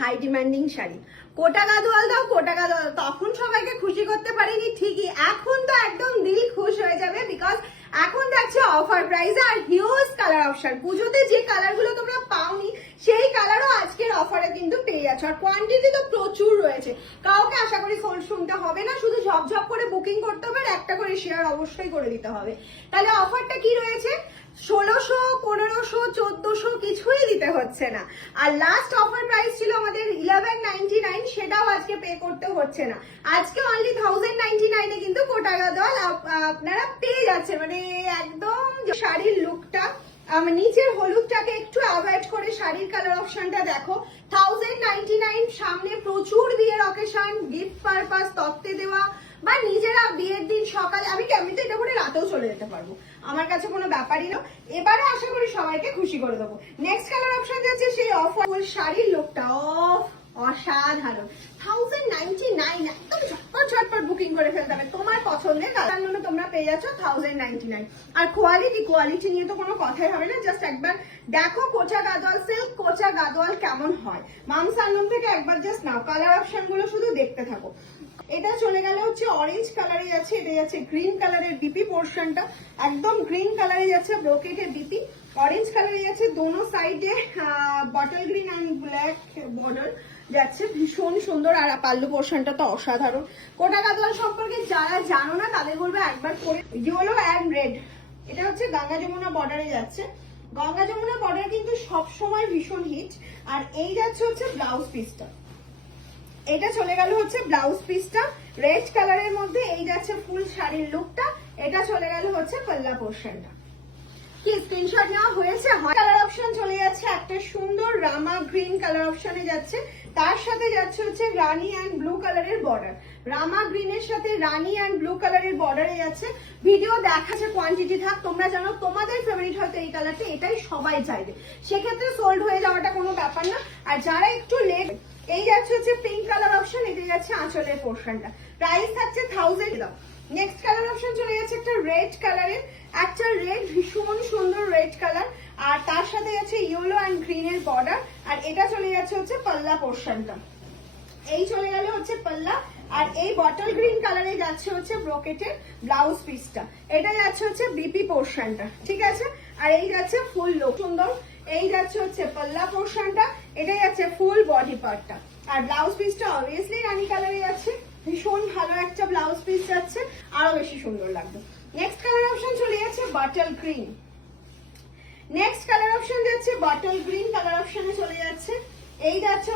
High demanding sari. Kota Gadwal দাও, কোটা গাদোয়াল। তখন সবাইকে খুশি করতে পারিনি ঠিকই, এখন তো একদম দিল খুশ হয়ে যাবে, বিকজ এখন যাচ্ছে অফার প্রাইসে আর হিউজ কালার অপশন। পুজোতে যে কালার গুলো তোমরা পাওনি সেই কালারও আজকের অফারে কিন্তু পেয়ে যাচ্ছ, আর কোয়ান্টিটি তো প্রচুর রয়েছে। কাউকে আশা করি শুনতে হবে না, শুধু ঝপঝপ করে বুকিং করতে হবে, আর একটা করে শেয়ার অবশ্যই করে দিতে হবে। তাহলে অফারটা কি রয়েছে? 1600, 1500, 1400 কিছুই দিতে হচ্ছে না। আর লাস্ট অফার প্রাইস ছিল আমাদের 1199, সেটাও আজকে পে করতে হচ্ছে না। আজকে অনলি 1099 এ কিন্তু কোটা গাদোয়াল আপনারা পেয়ে যাচ্ছে। মানে একদম শাড়ির লুকটা নিচের হলুদটাকে একটু অ্যাভয়েড করে শাড়ির কালার অপশনটা দেখো। 1099, সামনে প্রচুর বিয়ের অকেশন, গিফট পারপাস, তত্ত্বে দেওয়া, বা নিজেরা বিয়ের দিন সকালে, আমি এমনিতে এটা করে রাতেও চলে যেতে পারবো, আমার কাছে কোনো ব্যাপারই না। এবারে আশা করি সবাইকে খুশি করে দেবো। নেক্সট কালার অপশন যাচ্ছে সেই অফার শাড়ির লুকটা অসাধারণ। 1099, একদম ঝটপট বুকিং করে ফেলতে হবে তোমার পছন্দের কালার জন্য। তোমরা পেয়ে যাচ্ছ 1099। আর কোয়ালিটি নিয়ে তো কোনো কথাই হবে না, জাস্ট একবার দেখো কোচা গাদোয়াল সিল্ক, কোচা গাদোয়াল কেমন হয়। মামস আলম থেকে একবার জাস্ট নাও, কালার অপশন গুলো শুধু দেখতে থাকো। এটা চলে গেল হচ্ছে অরেঞ্জ কালারে যাচ্ছে, এটা যাচ্ছে গ্রিন কালারের বিপি পোর্শনটা, একদম গ্রিন কালারে যাচ্ছে ব্রোকেটের বিপি, অরেঞ্জ কালারে যাচ্ছে দোনো সাইডে bottle green and black border যাচ্ছে, ভীষণ সুন্দর। আর পাল্লু পোর্শনটা তো অসাধারণ। কোটা গাদোয়াল সম্পর্কে যারা জানো না তাদের বলবে একবার পরে। ইয়েলো অ্যান্ড রেড, এটা হচ্ছে গঙ্গা যমুনা বর্ডারে যাচ্ছে। গঙ্গা যমুনা বর্ডার কিন্তু সবসময় ভীষণ হিট। আর এই যাচ্ছে হচ্ছে ব্লাউজ পিসটা, এটা চলে গেল হচ্ছে ব্লাউজ পিসটা রেড কালারের মধ্যে, এই যাচ্ছে ফুল শাড়ির লুকটা, এটা চলে গেল হচ্ছে পাল্লা পোর্শনটা। কি স্ক্রিনশট নেওয়া হয়েছে? কালার অপশন চলে যাচ্ছে একটা সুন্দর রামা গ্রিন কালার অপশনে যাচ্ছে, তার সাথে যাচ্ছে হচ্ছে রানী অ্যান্ড ব্লু কালারের বর্ডার। রামা গ্রিনের সাথে রানী অ্যান্ড ব্লু কালারের বর্ডারে যাচ্ছে। ভিডিও দেখাচ্ছে কোয়ান্টিটি থাক, তোমরা জানো তোমাদের ফেভারিট হয়তো এই কালারটা, এটাই সবাই চাইবে, সেক্ষেত্রে সোল্ড হয়ে যাওয়াটা কোনো ব্যাপার না। আর যারা একটু লেট, এই যাচ্ছে হচ্ছে পিঙ্ক কালার অপশন, এটা যাচ্ছে আঁচলের পোর্শনটা, প্রাইস থাকছে 1000 দাও। নেক্সট কালার অপশন চলে যাচ্ছে একটা রেড কালারের, একটা রেড ভীষণ সুন্দর রেড কালার, আর তার সাথে যাচ্ছে ইয়েলো অ্যান্ড গ্রিনের বর্ডার, আর এটা চলে যাচ্ছে হচ্ছে পাল্লা পোর্শনটা। এই চলে গেল হচ্ছে পাল্লা, আর এই বটল গ্রিন কালারে যাচ্ছে হচ্ছে ব্রোকেটের ব্লাউজ পিসটা, এটা যাচ্ছে হচ্ছে বিপি পোর্শনটা, ঠিক আছে। আর এই যাচ্ছে ফুল লুক সুন্দর, এই যাচ্ছে হচ্ছে পাল্লা পোর্শনটা, এটা যাচ্ছে ফুল বডি পার্টটা। আর ব্লাউজ পিসটা অবভিয়াসলি রানী কালারে যাচ্ছে, ভীষণ ভালো একটা ব্লাউজ পিস যাচ্ছে, আরো বেশি সুন্দর লাগবে। নেক্সট কালার অপশন চলে যাচ্ছে bottle green, next colour option যাচ্ছে বটল গ্রিন কালার অপশনে চলে যাচ্ছে, এই যাচ্ছে